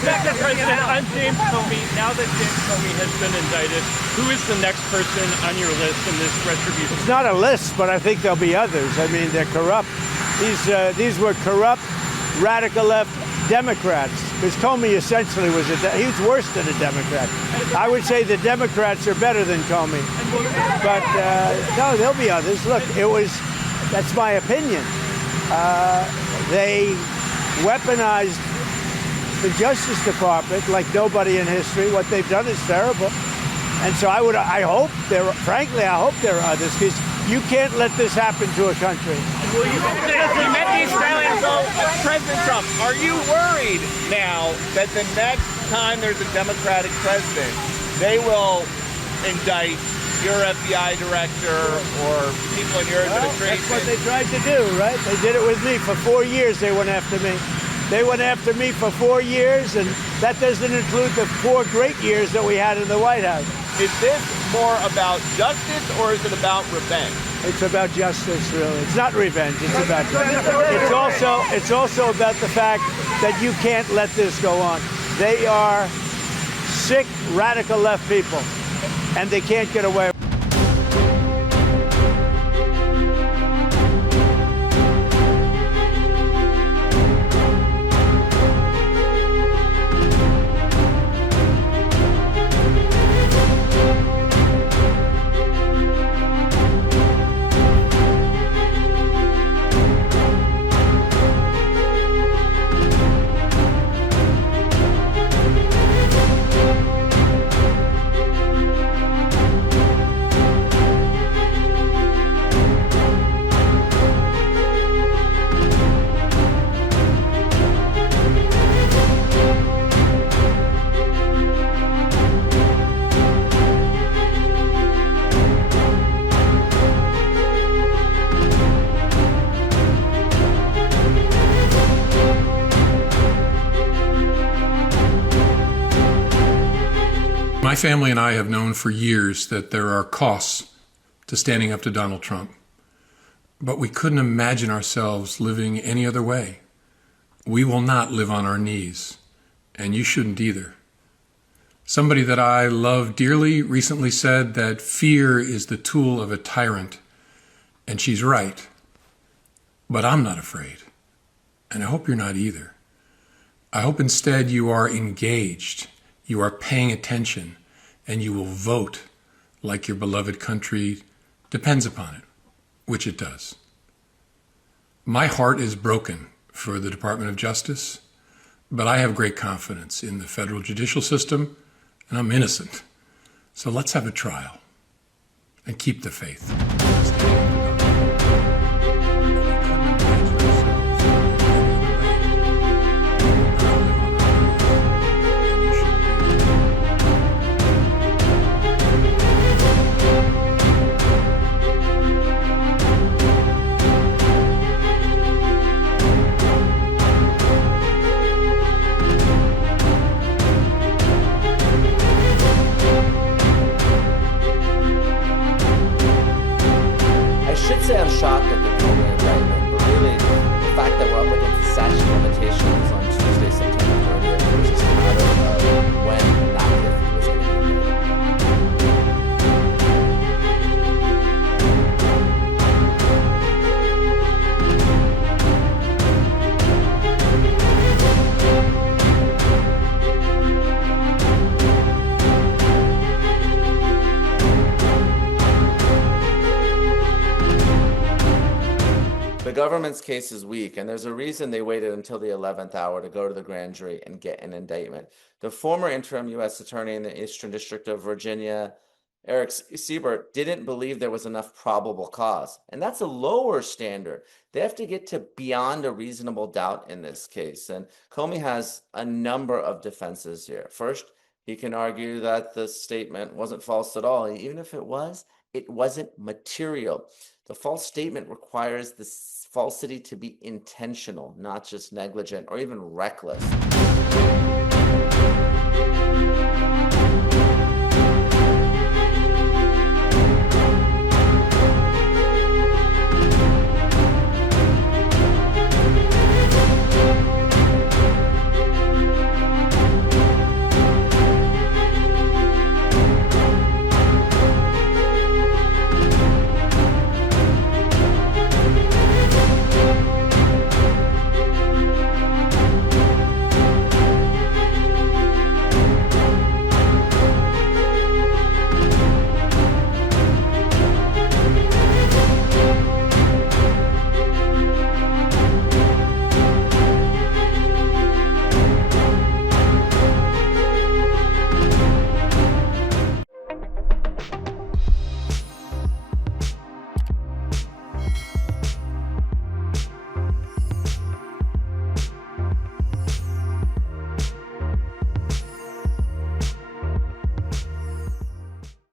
Mr. President, I'm James Comey. Now that James Comey has been indicted, who is the next person on your list in this retribution? It's not a list, but I think there'll be others. I mean, they're corrupt. These were corrupt, radical left Democrats. Because Comey essentially was he's worse than a Democrat. I would say the Democrats are better than Comey. But no, there'll be others. Look, that's my opinion. They weaponized the Justice Department like nobody in history. What they've done is terrible. And so I hope there are others, because you can't let this happen to a country. You met these rallies, President Trump. Are you worried now that the next time there's a Democratic president, they will indict your FBI director or people in your administration? That's what they tried to do, right? They did it with me. For 4 years, they went after me. They went after me for 4 years, and that doesn't include the 4 great years that we had in the White House. Is this more about justice, or is it about revenge? It's about justice, really. It's not revenge. It's about justice. It's also about the fact that you can't let this go on. They are sick, radical left people, and they can't get away. My family and I have known for years that there are costs to standing up to Donald Trump, but we couldn't imagine ourselves living any other way. We will not live on our knees, and you shouldn't either. Somebody that I love dearly recently said that fear is the tool of a tyrant, and she's right. But I'm not afraid, and I hope you're not either. I hope instead you are engaged, you are paying attention, and you will vote like your beloved country depends upon it, which it does. My heart is broken for the Department of Justice, but I have great confidence in the federal judicial system, and I'm innocent. So let's have a trial and keep the faith. I'm shocked at the Comey indictment, but really the fact that we're up against the statute of limitations on Tuesday, September 30th, was just a matter of when, not if, he was going to be The government's case is weak, and there's a reason they waited until the 11th hour to go to the grand jury and get an indictment. The former interim U.S. attorney in the Eastern District of Virginia, Eric Siebert, didn't believe there was enough probable cause, and that's a lower standard. They have to get to beyond a reasonable doubt in this case, and Comey has a number of defenses here. First, he can argue that the statement wasn't false at all. Even if it wasn't material. The false statement requires the falsity to be intentional, not just negligent or even reckless.